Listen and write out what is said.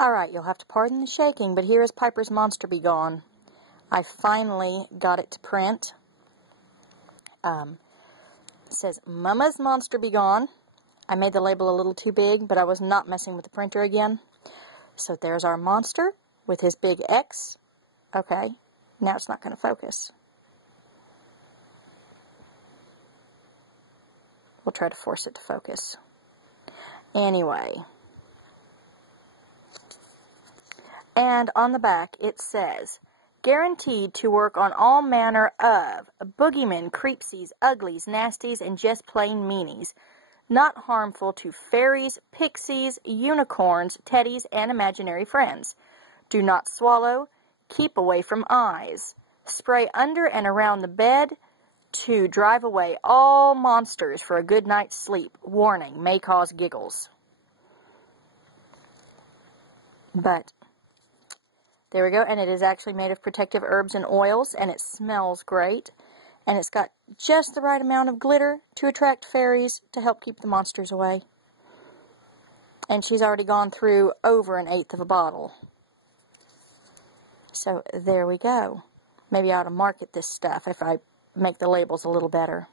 Alright, you'll have to pardon the shaking, but here is Piper's Monster Be Gone. I finally got it to print. It says, Mama's Monster Be Gone. I made the label a little too big, but I was not messing with the printer again. So there's our monster with his big X. Okay, now it's not going to focus. We'll try to force it to focus. Anyway. And on the back it says, guaranteed to work on all manner of boogeymen, creepsies, uglies, nasties, and just plain meanies. Not harmful to fairies, pixies, unicorns, teddies, and imaginary friends. Do not swallow. Keep away from eyes. Spray under and around the bed to drive away all monsters for a good night's sleep. Warning, may cause giggles. But there we go, and it is actually made of protective herbs and oils, and it smells great. And it's got just the right amount of glitter to attract fairies to help keep the monsters away. And she's already gone through over 1/8 of a bottle. So there we go. Maybe I ought to market this stuff if I make the labels a little better.